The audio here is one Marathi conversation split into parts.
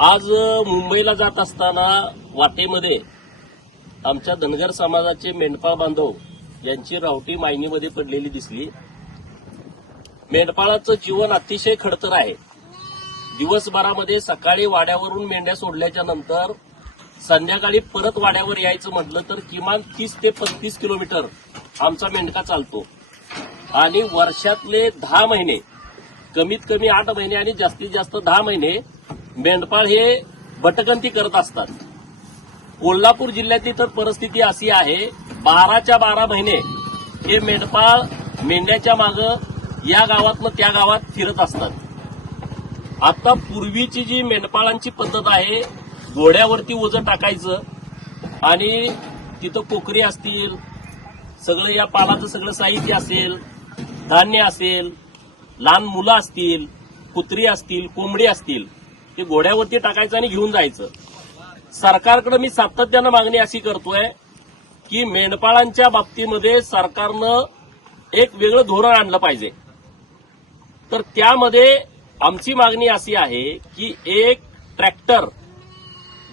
आज मुंबईला जात असताना वाटेमध्ये आमच्या धनगर समाजाचे मेंढपाळ बांधव यांची रावटी मायनीमध्ये पडलेली दिसली। मेंढपाळाचं जीवन अतिशय खडतर आहे। दिवसभरामध्ये सकाळी वाड्यावरून मेंढ्या सोडल्याच्या नंतर संध्याकाळी परत वाड्यावर यायचं म्हटलं तर किमान 30 ते 35 किलोमीटर आमचा मेंढका चालतो आणि वर्षातले 10 महिने, कमीत कमी 8 महिने आणि जास्तीत जास्त 10 महिने मेंढपाळ हे भटकंती करत असतात। कोल्हापूर जिल्ह्यातली तर परिस्थिती अशी आहे, 12च्या 12 महिने हे मेंढपाळ मेंढ्याच्या मागं या गावातनं त्या गावात फिरत असतात। आता पूर्वीची जी मेंढपाळांची पद्धत आहे, घोड्यावरती ओझं टाकायचं आणि तिथं कोकरी असतील, सगळं या पालाचं सगळं साहित्य असेल, धान्य असेल, लहान मुलं असतील, कुत्री असतील, कोंबडी असतील, ते घोड्यावरती टाकायचं आणि घेऊन जायचं। सरकारकडे मी सातत्यानं मागणी अशी करतोय की मेंढपाळांच्या बाबतीमध्ये सरकारनं एक वेगळं धोरण आणलं पाहिजे। तर त्यामध्ये आमची मागणी अशी आहे की एक ट्रॅक्टर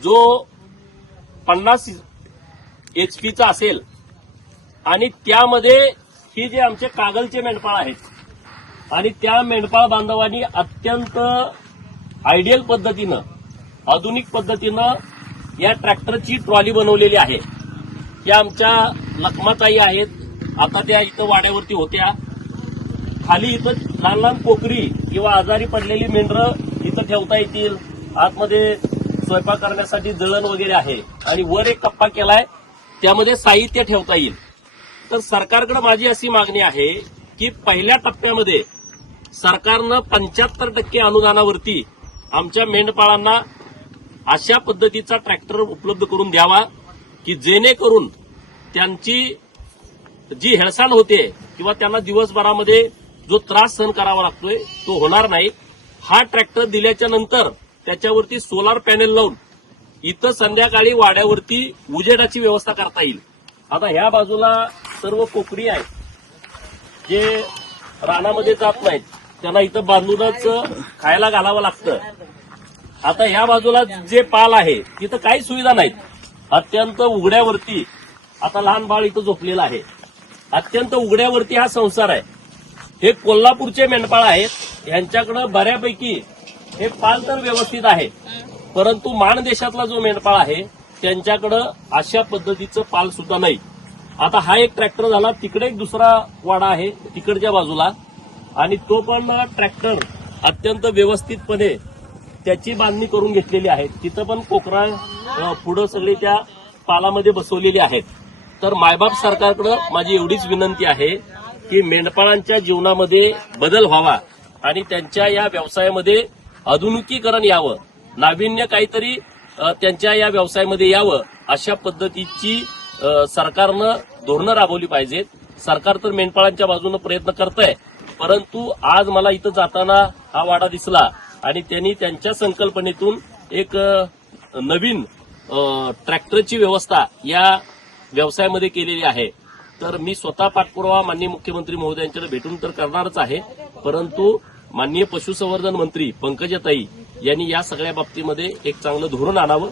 जो 50 HP असेल आणि त्यामध्ये ही जे आमचे कागलचे मेंढपाळ आहेत आणि त्या मेंढपाळ बांधवांनी अत्यंत आयडियल पद्धतीनं, आधुनिक पद्धतीनं या ट्रॅक्टरची ट्रॉली बनवलेली आहे। त्या आमच्या लखमाताई आहेत, आता त्या इथं वाड्यावरती होत्या। खाली इथं लहान लहान कोकरी किंवा आजारी पडलेली मेंढरं इथं ठेवता येतील। आतमध्ये स्वयंपाक करण्यासाठी जळण वगैरे आहे आणि वर एक कप्पा केलाय, त्यामध्ये साहित्य ठेवता येईल। तर सरकारकडे माझी अशी मागणी आहे की पहिल्या टप्प्यामध्ये सरकारनं 75% अनुदानावरती आमच्या मेंढपाळांना अशा पद्धतीचा ट्रॅक्टर उपलब्ध करून द्यावा की जेणेकरून त्यांची जी हेळसांड होते किंवा त्यांना दिवसभरामध्ये जो त्रास सहन करावा लागतोय तो होणार नाही। हा ट्रॅक्टर दिल्याच्या नंतर त्याच्यावरती सोलार पॅनेल लावून इथं संध्याकाळी वाड्यावरती उजेडाची व्यवस्था करता येईल। आता ह्या बाजूला सर्व कोकरी आहेत, जे रानामध्ये जात नाहीत, त्यांना इथं बांधूनच खायला घालावं लागतं। आता ह्या बाजूला जे पाल आहे तिथं काही सुविधा नाहीत, अत्यंत उघड्यावरती। आता लहान बाळ इथं झोपलेलं आहे, अत्यंत उघड्यावरती हा संसार आहे। हे कोल्हापूरचे मेंढपाळ आहेत, यांच्याकडे बऱ्यापैकी हे पाल तर व्यवस्थित आहे, परंतु माणदेशातला जो मेंढपाळ आहे त्यांच्याकडं अशा पद्धतीचं पाल सुद्धा नाही। आता हा एक ट्रॅक्टर झाला, तिकडे एक दुसरा वाडा आहे तिकडच्या बाजूला, आणि तो पण ट्रॅक्टर अत्यंत व्यवस्थितपणे त्याची बांधणी करून घेतलेली आहे। तिथं पण कोकरा पुढं सगळे त्या पालामध्ये बसवलेली आहेत। तर मायबाप सरकारकडे माझी एवढीच विनंती आहे की मेंढपाळांच्या जीवनामध्ये बदल व्हावा आणि त्यांच्या या व्यवसायामध्ये आधुनिकीकरण यावं, नाविन्य काहीतरी त्यांच्या या व्यवसायामध्ये यावं, अशा पद्धतीची सरकारनं धोरणं राबवली पाहिजेत। सरकार तर मेंढपाळांच्या बाजूने प्रयत्न करतंय, परंतु आज मला इथं जाताना हा वाडा दिसला आणि त्यांनी त्यांच्या संकल्पनेतून एक नवीन ट्रॅक्टरची व्यवस्था या व्यवसायामध्ये केलेली आहे। तर मी स्वतः पाठपुरावा माननीय मुख्यमंत्री महोदयांच्याकडे भेटून तर करणारच आहे, परंतु माननीय पशुसंवर्धन मंत्री पंकजाताई यांनी या सगळ्या बाबतीमध्ये एक चांगलं धोरण आणावं